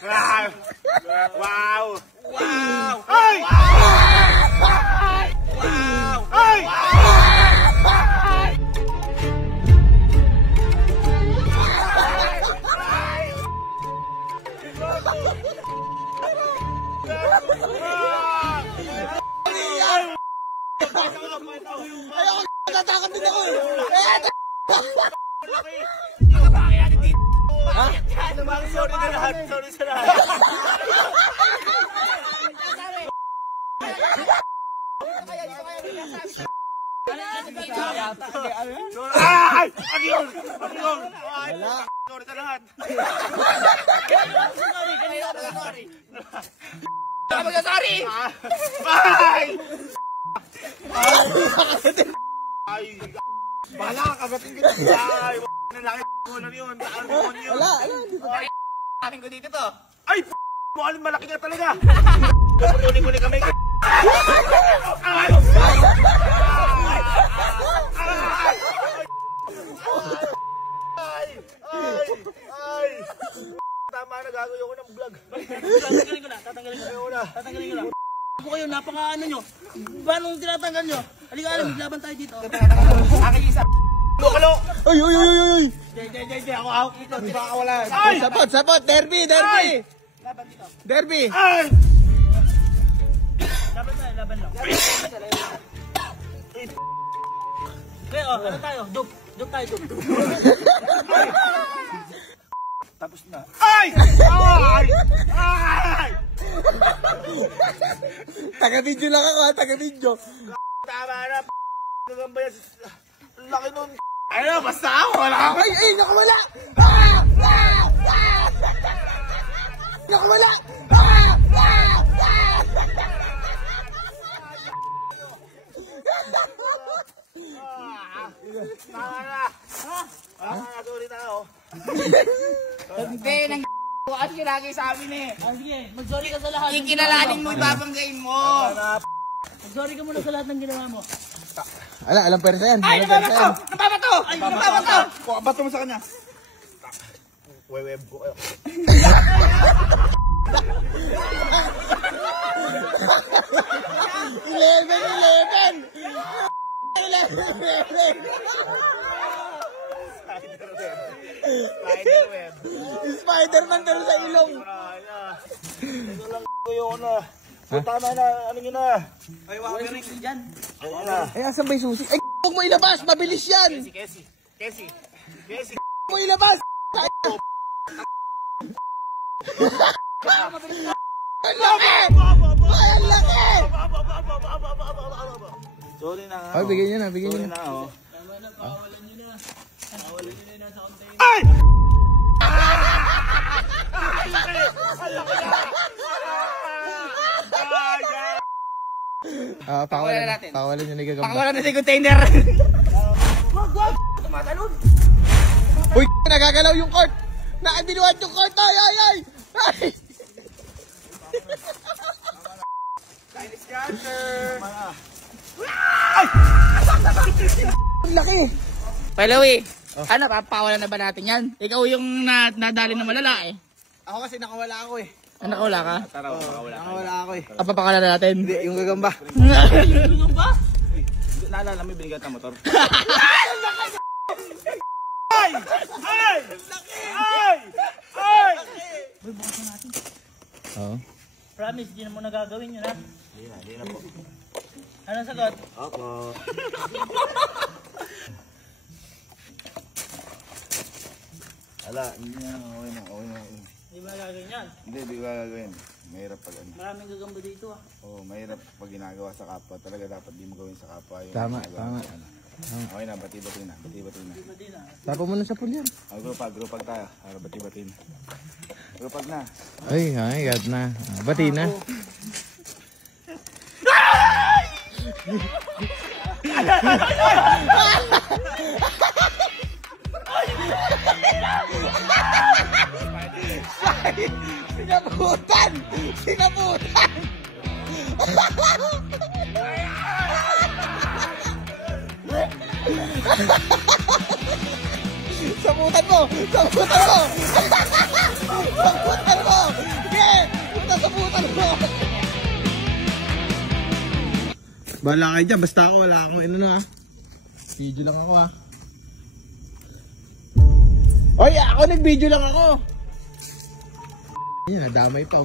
Wow! Wow! Ay! Wow! Ay! Ayoko, natatakot din ako. Ha? Sorry na lahat. Sorry sa lahat. Ay! Ano yun? Ano yun? Sorry sa lahat. Sorry. Sorry. Ay! Ay! Bahala ka, kabating kita. Ay! Nalaki ko lang yun. Saan mo yun? Wala. Amin ko dito to. Ay! Mukhang malaki ka talaga. Kunin kami. Ay! Ay! Tama na, gagawin ko ng vlog. Tatanggalin ko na. Ako kayo, napaka-ano nyo. Paano tinatanggal nyo? Halika, maglaban tayo dito. Akin isa. Bukalo! Uy. Hindi, ako out dito. Di ba wala? Ay! Sapot. Derby. Laban dito. Derby. Ay! Laban lang. Okay, ano tayo? Dup tayo. Tapos na. Ay! Ay! Ay! Taga-video lang ako, taga-video. Tama na. Gagamba yan. Laki nun. Ano, basta ako, wala ako. Ay, nakawala! Nakawala! Tama na. Sorry na ako. Hindi, nang bukas yung lagi sa amin eh. Sige, mag-sorry ka sa lahat. Kikinalanin mo, ibabanggain mo. Mag-sorry ka muna sa lahat ng ginawa mo. Alam persa yan. Ay, nababato! Nababato! Bato mo sa kanya. Web ko kayo. Eleven! Spiderweb. Spider-Man pero sa ilong. Ito lang ko na. So tama na, ano nyo na. Ay, wala ka rin dyan. Ayun na. Ay, asan ba yung susi? Ay, huwag mo ilabas! Mabilis yan! Casey. Huwag mo ilabas! Ang laki! Ang laki! Sorry na. Ay, bigyan nyo na. Sorry na ako. Tama na, pawalan nyo na. Pawalan nyo na yung nasa container. Ay! Pakawalan nyo na gagamba. Pakawalan natin yung container. Wag! Tumatalon! Uy, nagagalaw yung court! Nakadiluan yung court! Ay! Chinese cutter. Ang laki! Palawi, ano, papawalan na ba natin yan? Ikaw yung nadali na malala eh. Ako kasi nakawala ako eh. Nakawala ka? Tara, makawala. Nakawala ako eh. Papapakala na natin. Hindi, yung gagamba. Ano ba? Naalala mo, binigyan ka motor. Ay! Ay! Ay! Ay! Uy, bukasan natin. Oo. Promise, di na mo nagagawin yun ha? Hindi na po. Anong sagot? Opo. Ala, hindi na. Okay na. Di ba gagawin yan? Hindi ko gagawin. Mahirap pag ano. Maraming gagamba dito ah. Oo, mahirap pag ginagawa sa kapwa. Talaga dapat di mo gawin sa kapwa. Yung Tama. Okay na, bati-bati na. Di ba din ah? Tapa mo na sa pool yan. Grupag tayo. Bati-bati na. Grupag na. Ay, God na. Bati na. Sinabutan! Sabutan mo! Pagputan mo! Sige! Punta sa putan mo! Bahala kayo dyan, basta ako, wala akong ano na. Video lang ako Oy, ako nag-video lang ako. Yan, nadamay pa